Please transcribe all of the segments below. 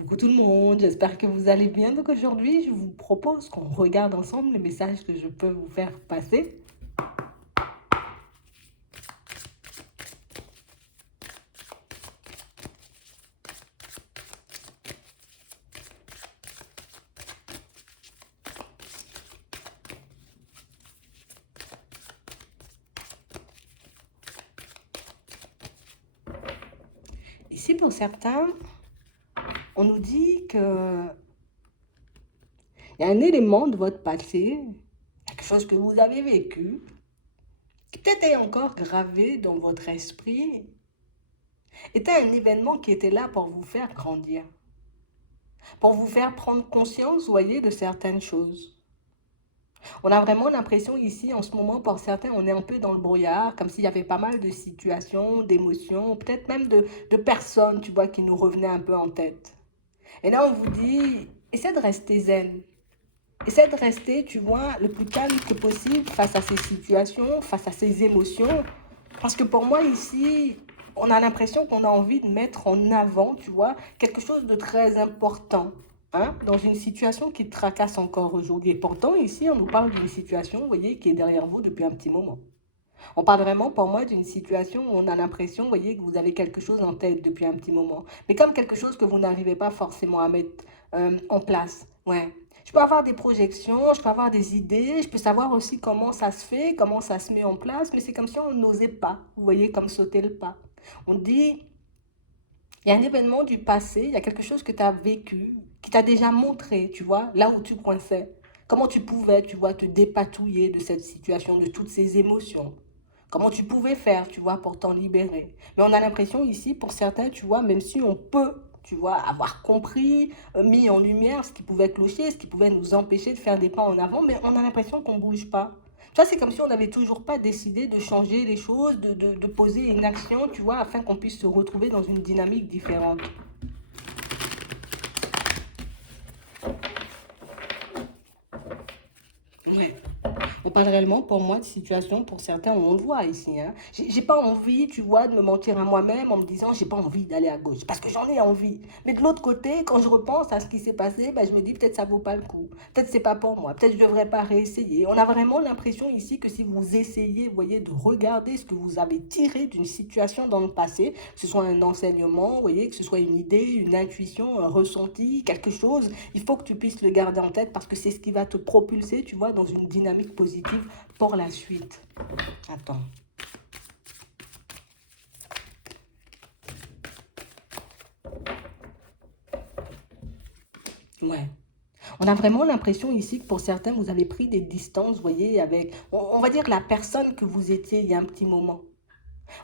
Coucou tout le monde, j'espère que vous allez bien. Donc aujourd'hui, je vous propose qu'on regarde ensemble les messages que je peux vous faire passer. Ici, pour certains, on nous dit que il y a un élément de votre passé, quelque chose que vous avez vécu, qui peut-être est encore gravé dans votre esprit, était un événement qui était là pour vous faire grandir, pour vous faire prendre conscience, vous voyez, de certaines choses. On a vraiment l'impression ici, en ce moment, pour certains, on est un peu dans le brouillard, comme s'il y avait pas mal de situations, d'émotions, peut-être même de personnes, tu vois, qui nous revenaient un peu en tête. Et là, on vous dit, essaie de rester zen. Essaie de rester, tu vois, le plus calme que possible face à ces situations, face à ces émotions. Parce que pour moi, ici, on a l'impression qu'on a envie de mettre en avant, tu vois, quelque chose de très important, hein, dans une situation qui te tracasse encore aujourd'hui. Et pourtant, ici, on nous parle d'une situation, vous voyez, qui est derrière vous depuis un petit moment. On parle vraiment, pour moi, d'une situation où on a l'impression, vous voyez, que vous avez quelque chose en tête depuis un petit moment. Mais comme quelque chose que vous n'arrivez pas forcément à mettre en place. Ouais. Je peux avoir des projections, je peux avoir des idées, je peux savoir aussi comment ça se fait, comment ça se met en place, mais c'est comme si on n'osait pas, vous voyez, comme sauter le pas. On dit, il y a un événement du passé, il y a quelque chose que tu as vécu, qui t'a déjà montré, tu vois, là où tu coinçais. Comment tu pouvais, tu vois, te dépatouiller de cette situation, de toutes ces émotions. Comment tu pouvais faire, tu vois, pour t'en libérer. Mais on a l'impression ici, pour certains, tu vois, même si on peut, tu vois, avoir compris, mis en lumière ce qui pouvait clocher, ce qui pouvait nous empêcher de faire des pas en avant, mais on a l'impression qu'on ne bouge pas. Tu vois, c'est comme si on n'avait toujours pas décidé de changer les choses, de poser une action, tu vois, afin qu'on puisse se retrouver dans une dynamique différente. Ouais. On parle réellement pour moi de situation pour certains, on le voit ici. Hein. J'ai pas envie, tu vois, de me mentir à moi-même en me disant j'ai pas envie d'aller à gauche parce que j'en ai envie. Mais de l'autre côté, quand je repense à ce qui s'est passé, ben, je me dis peut-être ça vaut pas le coup. Peut-être c'est pas pour moi. Peut-être je devrais pas réessayer. On a vraiment l'impression ici que si vous essayez, vous voyez, de regarder ce que vous avez tiré d'une situation dans le passé, que ce soit un enseignement, vous voyez, que ce soit une idée, une intuition, un ressenti, quelque chose, il faut que tu puisses le garder en tête parce que c'est ce qui va te propulser, tu vois, dans une dynamique positive pour la suite. Attends. Ouais. On a vraiment l'impression ici que pour certains, vous avez pris des distances, vous voyez, avec, on va dire, la personne que vous étiez il y a un petit moment.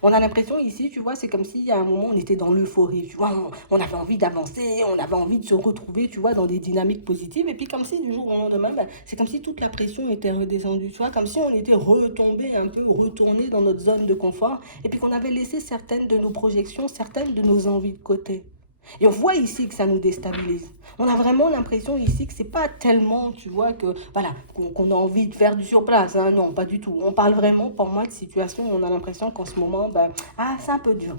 On a l'impression ici, tu vois, c'est comme s'il y a un moment, on était dans l'euphorie, tu vois, on avait envie d'avancer, on avait envie de se retrouver, tu vois, dans des dynamiques positives. Et puis comme si du jour au lendemain, ben, c'est comme si toute la pression était redescendue, tu vois, comme si on était retombé un peu, retourné dans notre zone de confort, et puis qu'on avait laissé certaines de nos projections, certaines de nos envies de côté. Et on voit ici que ça nous déstabilise. On a vraiment l'impression ici que c'est pas tellement, tu vois, que voilà, qu'on a envie de faire du surplace. Hein. Non, pas du tout. On parle vraiment, pour moi, de situation où on a l'impression qu'en ce moment, ben, ah, c'est un peu dur.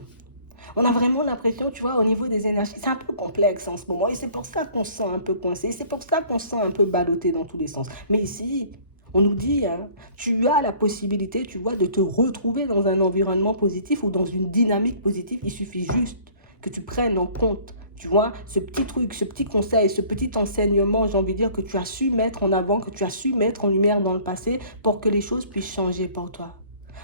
On a vraiment l'impression, tu vois, au niveau des énergies, c'est un peu complexe en ce moment. Et c'est pour ça qu'on se sent un peu coincé. C'est pour ça qu'on se sent un peu ballotté dans tous les sens. Mais ici, on nous dit, hein, tu as la possibilité, tu vois, de te retrouver dans un environnement positif ou dans une dynamique positive. Il suffit juste que tu prennes en compte, tu vois, ce petit truc, ce petit conseil, ce petit enseignement, j'ai envie de dire, que tu as su mettre en avant, que tu as su mettre en lumière dans le passé pour que les choses puissent changer pour toi.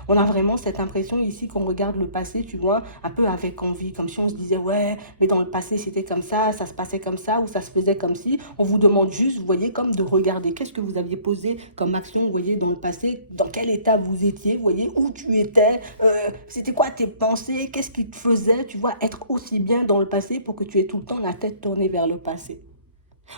On a vraiment cette impression ici qu'on regarde le passé, tu vois, un peu avec envie, comme si on se disait, ouais, mais dans le passé c'était comme ça se passait comme ça, ou ça se faisait comme si. On vous demande juste, vous voyez, comme de regarder qu'est-ce que vous aviez posé comme action, vous voyez, dans le passé, dans quel état vous étiez, vous voyez, où tu étais, c'était quoi tes pensées, qu'est-ce qui te faisait, tu vois, être aussi bien dans le passé pour que tu aies tout le temps la tête tournée vers le passé.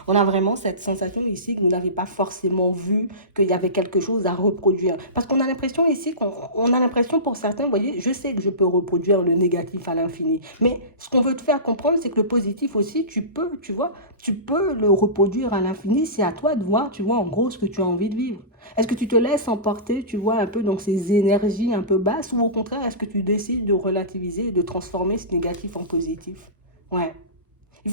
On a vraiment cette sensation ici que vous n'avez pas forcément vu qu'il y avait quelque chose à reproduire. Parce qu'on a l'impression ici, qu'on a l'impression pour certains, vous voyez, je sais que je peux reproduire le négatif à l'infini. Mais ce qu'on veut te faire comprendre, c'est que le positif aussi, tu peux, tu vois, tu peux le reproduire à l'infini. C'est à toi de voir, tu vois, en gros, ce que tu as envie de vivre. Est-ce que tu te laisses emporter, tu vois, un peu dans ces énergies un peu basses ou au contraire, est-ce que tu décides de relativiser et de transformer ce négatif en positif? Ouais.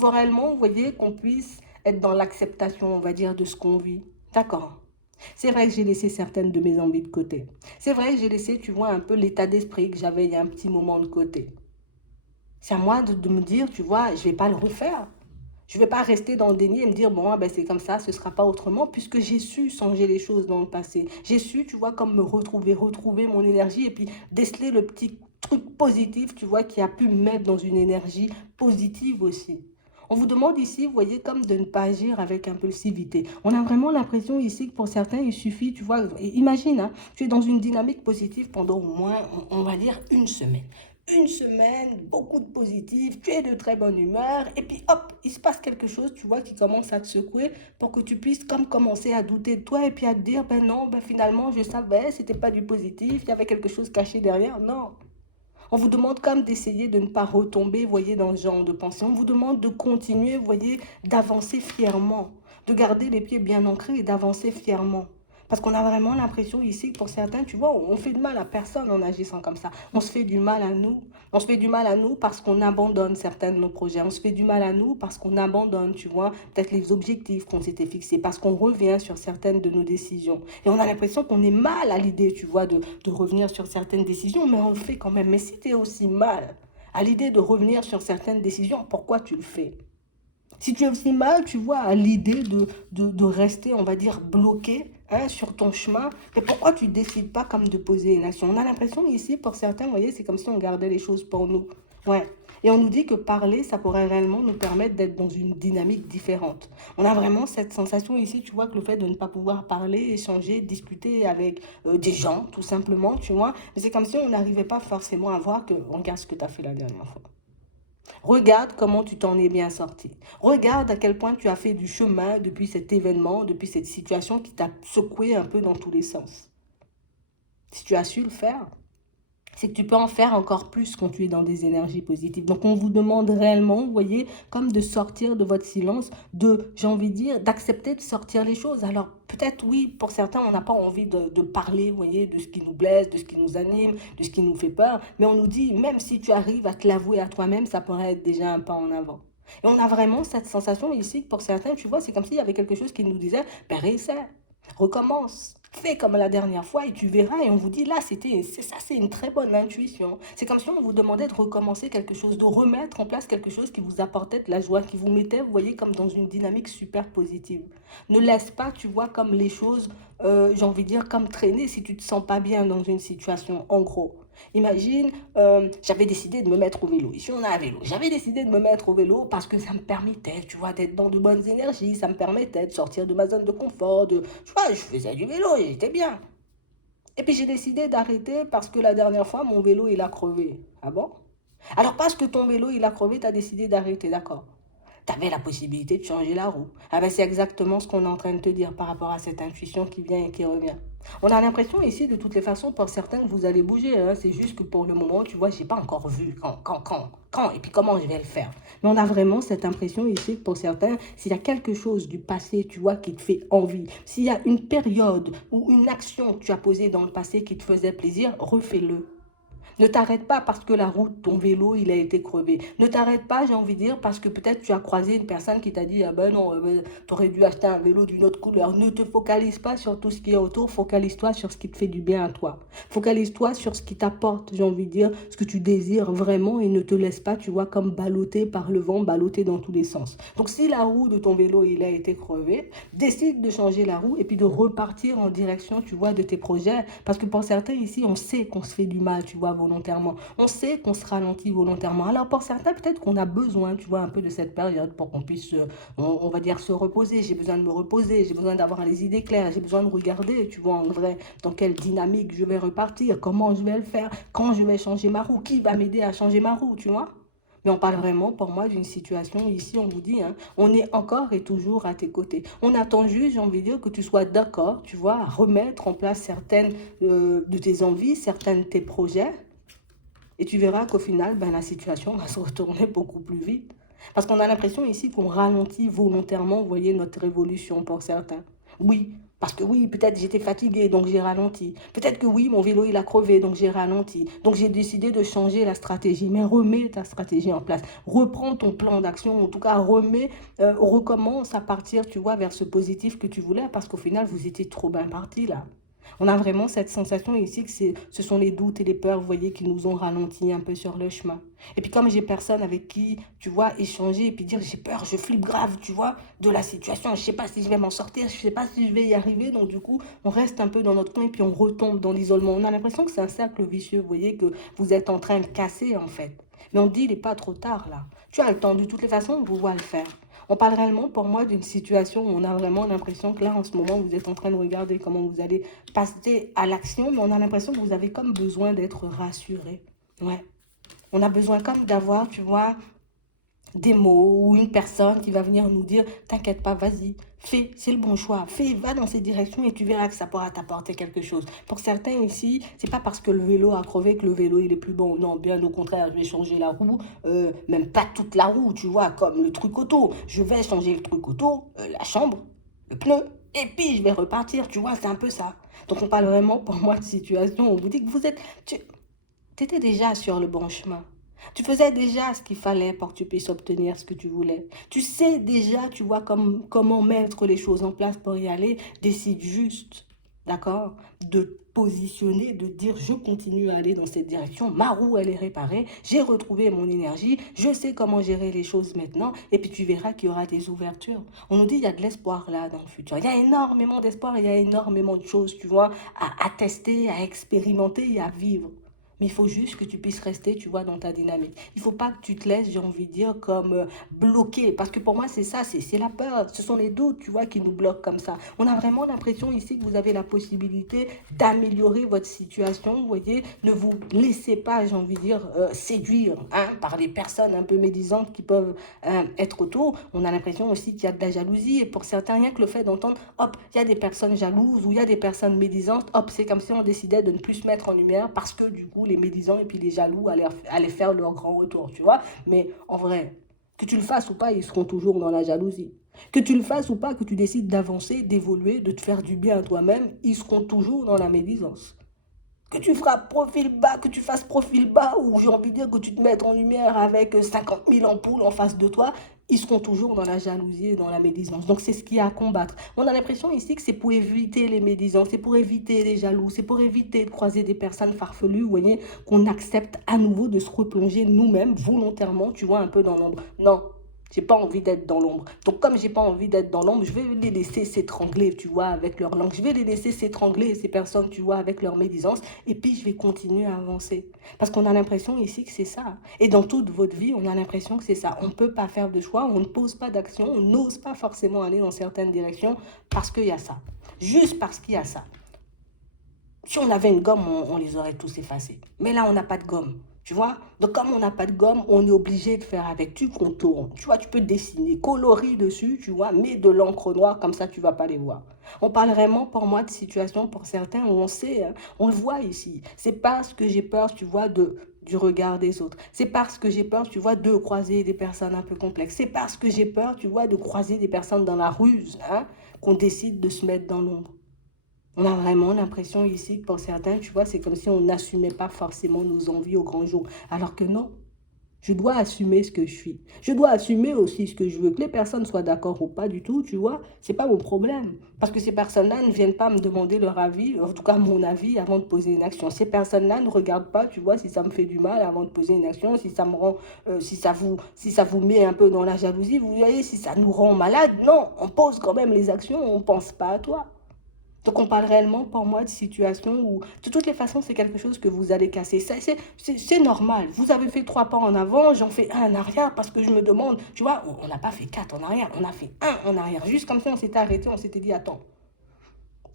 faut réellement, vous voyez, qu'on puisse être dans l'acceptation, on va dire, de ce qu'on vit. D'accord. C'est vrai que j'ai laissé certaines de mes envies de côté. C'est vrai que j'ai laissé, tu vois, un peu l'état d'esprit que j'avais il y a un petit moment de côté. C'est à moi de me dire, tu vois, je vais pas le refaire. Je vais pas rester dans le déni et me dire, bon, ah ben, c'est comme ça, ce sera pas autrement, puisque j'ai su changer les choses dans le passé. J'ai su, tu vois, comme me retrouver, retrouver mon énergie et puis déceler le petit truc positif, tu vois, qui a pu me mettre dans une énergie positive aussi. On vous demande ici, vous voyez, comme de ne pas agir avec impulsivité. On a vraiment l'impression ici que pour certains, il suffit, tu vois, imagine, hein, tu es dans une dynamique positive pendant au moins, on va dire, une semaine. Une semaine, beaucoup de positif, tu es de très bonne humeur, et puis hop, il se passe quelque chose, tu vois, qui commence à te secouer pour que tu puisses comme commencer à douter de toi et puis à te dire, ben non, ben finalement, je savais, c'était pas du positif, il y avait quelque chose caché derrière. Non. On vous demande comme d'essayer de ne pas retomber, voyez, dans ce genre de pensée. On vous demande de continuer, voyez, d'avancer fièrement, de garder les pieds bien ancrés et d'avancer fièrement. Parce qu'on a vraiment l'impression ici que pour certains, tu vois, on fait de mal à personne en agissant comme ça. On se fait du mal à nous. On se fait du mal à nous parce qu'on abandonne certains de nos projets. On se fait du mal à nous parce qu'on abandonne, tu vois, peut-être les objectifs qu'on s'était fixés, parce qu'on revient sur certaines de nos décisions. Et on a l'impression qu'on est mal à l'idée, tu vois, de revenir sur certaines décisions, mais on le fait quand même. Mais si tu es aussi mal à l'idée de revenir sur certaines décisions, pourquoi tu le fais? Si tu es aussi mal, tu vois, à l'idée de rester, on va dire, bloqué, hein, sur ton chemin, mais pourquoi tu ne décides pas comme de poser une action? On a l'impression ici, pour certains, vous voyez, c'est comme si on gardait les choses pour nous. Ouais. Et on nous dit que parler, ça pourrait réellement nous permettre d'être dans une dynamique différente. On a vraiment cette sensation ici, tu vois, que le fait de ne pas pouvoir parler, échanger, discuter avec des gens, tout simplement, tu vois, mais c'est comme si on n'arrivait pas forcément à voir que, regarde ce que tu as fait la dernière fois. Regarde comment tu t'en es bien sorti. Regarde à quel point tu as fait du chemin depuis cet événement, depuis cette situation qui t'a secoué un peu dans tous les sens. Si tu as su le faire, c'est que tu peux en faire encore plus quand tu es dans des énergies positives. Donc on vous demande réellement, vous voyez, comme de sortir de votre silence, j'ai envie de dire, d'accepter de sortir les choses. Alors peut-être oui, pour certains, on n'a pas envie de parler, vous voyez, de ce qui nous blesse, de ce qui nous anime, de ce qui nous fait peur. Mais on nous dit, même si tu arrives à te l'avouer à toi-même, ça pourrait être déjà un pas en avant. Et on a vraiment cette sensation ici que pour certains, tu vois, c'est comme s'il y avait quelque chose qui nous disait, ben réessaie, recommence. Fais comme la dernière fois et tu verras. Et on vous dit là, c'est ça, c'est une très bonne intuition. C'est comme si on vous demandait de recommencer quelque chose, de remettre en place quelque chose qui vous apportait de la joie, qui vous mettait, vous voyez, comme dans une dynamique super positive. Ne laisse pas, tu vois, comme les choses, j'ai envie de dire, comme traîner si tu te sens pas bien dans une situation, en gros. Imagine, j'avais décidé de me mettre au vélo. Ici, on a un vélo. J'avais décidé de me mettre au vélo parce que ça me permettait, tu vois, d'être dans de bonnes énergies. Ça me permettait de sortir de ma zone de confort. Tu vois, je faisais du vélo et j'étais bien. Et puis, j'ai décidé d'arrêter parce que la dernière fois, mon vélo, il a crevé. Ah bon? Alors, parce que ton vélo, il a crevé, tu as décidé d'arrêter, d'accord? Tu avais la possibilité de changer la roue. Ah ben c'est exactement ce qu'on est en train de te dire par rapport à cette intuition qui vient et qui revient. On a l'impression ici, de toutes les façons, pour certains, que vous allez bouger, hein. C'est juste que pour le moment, tu vois, j'ai pas encore vu quand, et puis comment je vais le faire. Mais on a vraiment cette impression ici que pour certains, s'il y a quelque chose du passé, tu vois, qui te fait envie, s'il y a une période ou une action que tu as posée dans le passé qui te faisait plaisir, refais-le. Ne t'arrête pas parce que la route, ton vélo, il a été crevé. Ne t'arrête pas, j'ai envie de dire, parce que peut-être tu as croisé une personne qui t'a dit, ah ben non, tu aurais dû acheter un vélo d'une autre couleur. Ne te focalise pas sur tout ce qui est autour, focalise-toi sur ce qui te fait du bien à toi. Focalise-toi sur ce qui t'apporte, j'ai envie de dire, ce que tu désires vraiment et ne te laisse pas, tu vois, comme balloter par le vent, balloter dans tous les sens. Donc si la roue de ton vélo, il a été crevé, décide de changer la roue et puis de repartir en direction, tu vois, de tes projets. Parce que pour certains ici, on sait qu'on se fait du mal, tu vois, volontairement. On sait qu'on se ralentit volontairement. Alors pour certains, peut-être qu'on a besoin, tu vois, un peu de cette période pour qu'on puisse, on va dire, se reposer. J'ai besoin de me reposer, j'ai besoin d'avoir les idées claires, j'ai besoin de regarder, tu vois, en vrai, dans quelle dynamique je vais repartir, comment je vais le faire, quand je vais changer ma roue, qui va m'aider à changer ma roue, tu vois. Mais on parle vraiment, pour moi, d'une situation ici, on vous dit, hein, on est encore et toujours à tes côtés. On attend juste, j'ai envie de dire, que tu sois d'accord, tu vois, à remettre en place certaines de tes envies, certains de tes projets, et tu verras qu'au final, ben, la situation va se retourner beaucoup plus vite. Parce qu'on a l'impression ici qu'on ralentit volontairement, vous voyez, notre évolution pour certains. Oui, parce que oui, peut-être j'étais fatiguée, donc j'ai ralenti. Peut-être que oui, mon vélo, il a crevé, donc j'ai ralenti. Donc j'ai décidé de changer la stratégie. Mais remets ta stratégie en place. Reprends ton plan d'action. En tout cas, recommence à partir, tu vois, vers ce positif que tu voulais, parce qu'au final, vous étiez trop bien parti là. On a vraiment cette sensation ici que ce sont les doutes et les peurs, vous voyez, qui nous ont ralenti un peu sur le chemin. Et puis comme j'ai personne avec qui, tu vois, échanger et puis dire j'ai peur, je flippe grave, tu vois, de la situation, je sais pas si je vais m'en sortir, je sais pas si je vais y arriver, donc du coup, on reste un peu dans notre coin et puis on retombe dans l'isolement. On a l'impression que c'est un cercle vicieux, vous voyez, que vous êtes en train de casser en fait. Mais on dit, il n'est pas trop tard là. Tu as le temps, de toutes les façons, on vous voit le faire. On parle réellement pour moi d'une situation où on a vraiment l'impression que là, en ce moment, vous êtes en train de regarder comment vous allez passer à l'action, mais on a l'impression que vous avez comme besoin d'être rassuré. Ouais. On a besoin comme d'avoir, tu vois, des mots ou une personne qui va venir nous dire t'inquiète pas, vas-y, fais, c'est le bon choix, fais, va dans cette direction et tu verras que ça pourra t'apporter quelque chose. Pour certains ici, c'est pas parce que le vélo a crevé que le vélo il est plus bon. Non, bien au contraire, je vais changer la roue, même pas toute la roue, tu vois, comme le truc auto. Je vais changer le truc auto, la chambre, le pneu, et puis je vais repartir, tu vois, c'est un peu ça. Donc on parle vraiment pour moi de situation où on vous dit que vous êtes, tu étais déjà sur le bon chemin. Tu faisais déjà ce qu'il fallait pour que tu puisses obtenir ce que tu voulais. Tu sais déjà, tu vois, comment mettre les choses en place pour y aller. Décide juste, d'accord, de positionner, de dire je continue à aller dans cette direction. Ma roue, elle est réparée. J'ai retrouvé mon énergie. Je sais comment gérer les choses maintenant. Et puis tu verras qu'il y aura des ouvertures. On nous dit il y a de l'espoir là dans le futur. Il y a énormément d'espoir. Il y a énormément de choses, tu vois, à tester, à expérimenter et à vivre. Mais il faut juste que tu puisses rester, tu vois, dans ta dynamique. Il ne faut pas que tu te laisses, j'ai envie de dire, comme bloqué. Parce que pour moi, c'est ça, c'est la peur. Ce sont les doutes, tu vois, qui nous bloquent comme ça. On a vraiment l'impression ici que vous avez la possibilité d'améliorer votre situation. Vous voyez, ne vous laissez pas, j'ai envie de dire, séduire hein, par les personnes un peu médisantes qui peuvent être autour. On a l'impression aussi qu'il y a de la jalousie. Et pour certains, rien que le fait d'entendre, hop, il y a des personnes jalouses ou il y a des personnes médisantes, hop, c'est comme si on décidait de ne plus se mettre en lumière parce que du coup, les médisants et puis les jaloux allaient faire leur grand retour, tu vois. Mais en vrai, que tu le fasses ou pas, ils seront toujours dans la jalousie. Que tu le fasses ou pas, que tu décides d'avancer, d'évoluer, de te faire du bien à toi-même, ils seront toujours dans la médisance. Que tu feras profil bas, que tu fasses profil bas, ou j'ai envie de dire que tu te mettes en lumière avec 50 000 ampoules en face de toi, ils seront toujours dans la jalousie et dans la médisance. Donc c'est ce qu'il y a à combattre. On a l'impression ici que c'est pour éviter les médisances, c'est pour éviter les jaloux, c'est pour éviter de croiser des personnes farfelues, vous voyez, qu'on accepte à nouveau de se replonger nous-mêmes volontairement, tu vois, un peu dans l'ombre. Non, j'ai pas envie d'être dans l'ombre. Donc, comme j'ai pas envie d'être dans l'ombre, je vais les laisser s'étrangler, tu vois, avec leur langue. Je vais les laisser s'étrangler, ces personnes, tu vois, avec leur médisance. Et puis, je vais continuer à avancer. Parce qu'on a l'impression ici que c'est ça. Et dans toute votre vie, on a l'impression que c'est ça. On ne peut pas faire de choix, on ne pose pas d'action, on n'ose pas forcément aller dans certaines directions parce qu'il y a ça. Juste parce qu'il y a ça. Si on avait une gomme, on les aurait tous effacés. Mais là, on n'a pas de gomme. Tu vois? Donc, comme on n'a pas de gomme, on est obligé de faire avec. Tu contournes. Tu vois, tu peux dessiner, colorer dessus, tu vois, mets de l'encre noire, comme ça, tu ne vas pas les voir. On parle vraiment, pour moi, de situations, pour certains, où on sait, hein, on le voit ici. C'est parce que j'ai peur, tu vois, du regard des autres. C'est parce que j'ai peur, tu vois, de croiser des personnes un peu complexes. C'est parce que j'ai peur, tu vois, de croiser des personnes dans la ruse, hein, qu'on décide de se mettre dans l'ombre. On a vraiment l'impression ici que pour certains, tu vois, c'est comme si on n'assumait pas forcément nos envies au grand jour. Alors que non, je dois assumer ce que je suis. Je dois assumer aussi ce que je veux. Que les personnes soient d'accord ou pas du tout, tu vois, c'est pas mon problème. Parce que ces personnes-là ne viennent pas me demander leur avis, en tout cas mon avis, avant de poser une action. Ces personnes-là ne regardent pas, tu vois, si ça me fait du mal avant de poser une action, si ça me rend, si ça vous met un peu dans la jalousie, vous voyez, si ça nous rend malade. Non, on pose quand même les actions, on pense pas à toi. Donc on parle réellement pour moi de situation où de toutes les façons c'est quelque chose que vous allez casser. C'est normal. Vous avez fait 3 pas en avant, j'en fais un en arrière parce que je me demande, tu vois, on n'a pas fait 4 en arrière, on a fait un en arrière. Juste comme si on s'était arrêté, on s'était dit attends,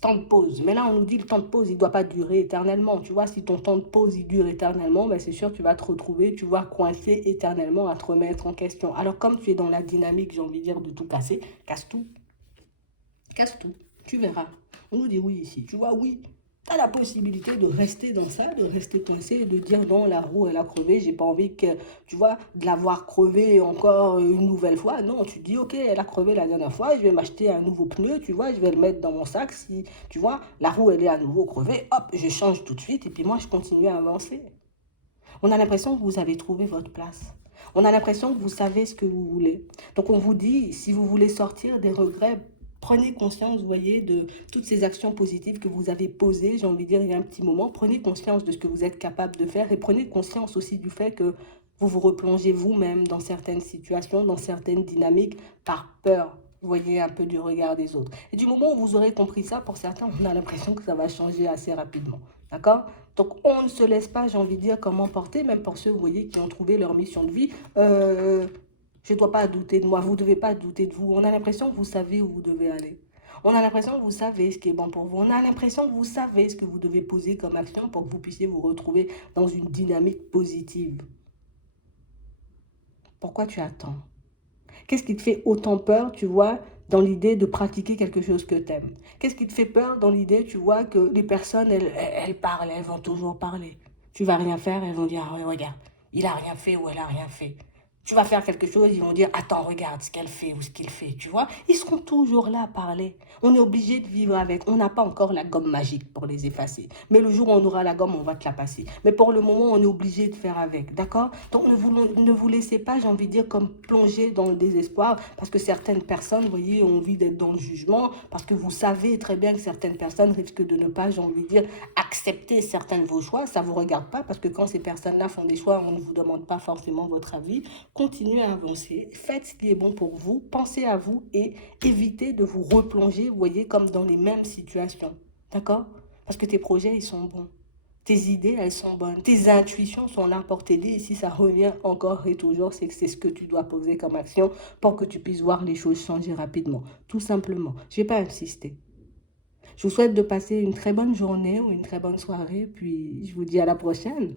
temps de pause. Mais là on nous dit le temps de pause il ne doit pas durer éternellement. Tu vois, si ton temps de pause il dure éternellement, ben, c'est sûr tu vas te retrouver, tu vas coincer éternellement à te remettre en question. Alors comme tu es dans la dynamique, j'ai envie de dire, de tout casser, casse tout. Casse tout. Tu verras. On nous dit oui ici. Tu vois, oui. Tu as la possibilité de rester dans ça, de rester coincé et de dire non, la roue, elle a crevé, j'ai pas envie que, tu vois, de la voir crever encore une nouvelle fois. Non, tu dis, ok, elle a crevé la dernière fois, je vais m'acheter un nouveau pneu, tu vois, je vais le mettre dans mon sac. Si, tu vois, la roue, elle est à nouveau crevée, hop, je change tout de suite et puis moi, je continue à avancer. On a l'impression que vous avez trouvé votre place. On a l'impression que vous savez ce que vous voulez. Donc on vous dit, si vous voulez sortir des regrets, prenez conscience, vous voyez, de toutes ces actions positives que vous avez posées, j'ai envie de dire, il y a un petit moment. Prenez conscience de ce que vous êtes capable de faire et prenez conscience aussi du fait que vous vous replongez vous-même dans certaines situations, dans certaines dynamiques, par peur. Vous voyez un peu du regard des autres. Et du moment où vous aurez compris ça, pour certains, on a l'impression que ça va changer assez rapidement. D'accord? Donc, on ne se laisse pas, j'ai envie de dire, comment porter, même pour ceux, vous voyez, qui ont trouvé leur mission de vie. Je ne dois pas douter de moi, vous ne devez pas douter de vous. On a l'impression que vous savez où vous devez aller. On a l'impression que vous savez ce qui est bon pour vous. On a l'impression que vous savez ce que vous devez poser comme action pour que vous puissiez vous retrouver dans une dynamique positive. Pourquoi tu attends? Qu'est-ce qui te fait autant peur, tu vois, dans l'idée de pratiquer quelque chose que tu aimes? Qu'est-ce qui te fait peur dans l'idée, tu vois, que les personnes, elles parlent, elles vont toujours parler. Tu vas rien faire, elles vont dire, ah ouais, regarde, il a rien fait ou elle a rien fait. Tu vas faire quelque chose, ils vont dire, attends, regarde ce qu'elle fait ou ce qu'il fait, tu vois. Ils seront toujours là à parler. On est obligé de vivre avec. On n'a pas encore la gomme magique pour les effacer. Mais le jour où on aura la gomme, on va te la passer. Mais pour le moment, on est obligé de faire avec, d'accord? Donc ne vous laissez pas, j'ai envie de dire, comme plonger dans le désespoir, parce que certaines personnes, vous voyez, ont envie d'être dans le jugement, parce que vous savez très bien que certaines personnes risquent de ne pas, j'ai envie de dire, accepter certains de vos choix. Ça ne vous regarde pas, parce que quand ces personnes-là font des choix, on ne vous demande pas forcément votre avis. Continuez à avancer, faites ce qui est bon pour vous, pensez à vous et évitez de vous replonger, vous voyez, comme dans les mêmes situations. D'accord? Parce que tes projets, ils sont bons. Tes idées, elles sont bonnes. Tes intuitions sont là pour t'aider. Et si ça revient encore et toujours, c'est que c'est ce que tu dois poser comme action pour que tu puisses voir les choses changer rapidement. Tout simplement. Je ne vais pas insister. Je vous souhaite de passer une très bonne journée ou une très bonne soirée. Puis je vous dis à la prochaine.